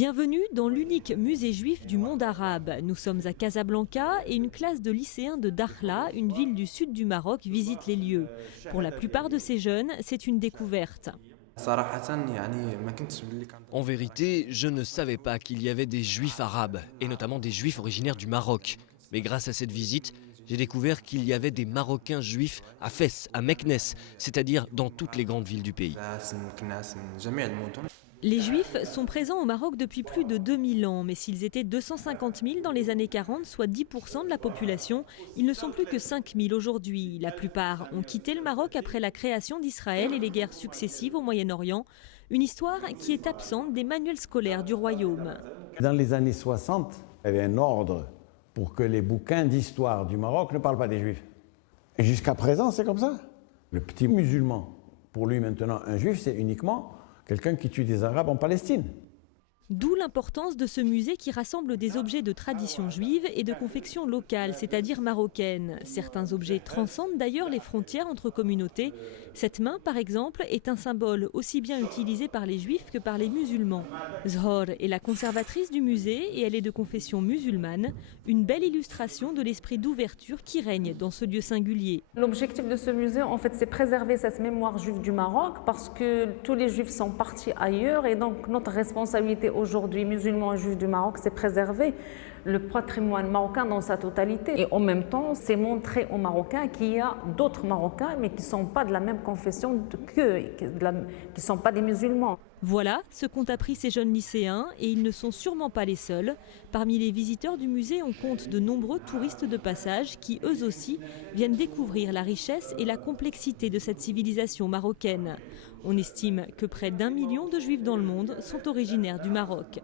Bienvenue dans l'unique musée juif du monde arabe. Nous sommes à Casablanca et une classe de lycéens de Dakhla, une ville du sud du Maroc, visite les lieux. Pour la plupart de ces jeunes, c'est une découverte. En vérité, je ne savais pas qu'il y avait des juifs arabes, et notamment des juifs originaires du Maroc. Mais grâce à cette visite, j'ai découvert qu'il y avait des Marocains juifs à Fès, à Meknès, c'est-à-dire dans toutes les grandes villes du pays. Les Juifs sont présents au Maroc depuis plus de 2000 ans, mais s'ils étaient 250 000 dans les années 40, soit 10% de la population, ils ne sont plus que 5 000 aujourd'hui. La plupart ont quitté le Maroc après la création d'Israël et les guerres successives au Moyen-Orient, une histoire qui est absente des manuels scolaires du royaume. Dans les années 60, il y avait un ordre pour que les bouquins d'histoire du Maroc ne parlent pas des Juifs. Et jusqu'à présent, c'est comme ça. Le petit musulman, pour lui maintenant, un Juif, c'est uniquement quelqu'un qui tue des Arabes en Palestine. D'où l'importance de ce musée qui rassemble des objets de tradition juive et de confection locale, c'est-à-dire marocaine. Certains objets transcendent d'ailleurs les frontières entre communautés. Cette main, par exemple, est un symbole aussi bien utilisé par les juifs que par les musulmans. Zhor est la conservatrice du musée et elle est de confession musulmane. Une belle illustration de l'esprit d'ouverture qui règne dans ce lieu singulier. L'objectif de ce musée, en fait, c'est préserver cette mémoire juive du Maroc parce que tous les juifs sont partis ailleurs et donc notre responsabilité aujourd'hui, musulmans et juifs du Maroc, c'est préserver le patrimoine marocain dans sa totalité. Et en même temps, c'est montrer aux Marocains qu'il y a d'autres Marocains, mais qui ne sont pas de la même confession qu'eux, qui ne sont pas des musulmans. Voilà ce qu'ont appris ces jeunes lycéens, et ils ne sont sûrement pas les seuls. Parmi les visiteurs du musée, on compte de nombreux touristes de passage qui, eux aussi, viennent découvrir la richesse et la complexité de cette civilisation marocaine. On estime que près d'1 million de juifs dans le monde sont originaires du Maroc.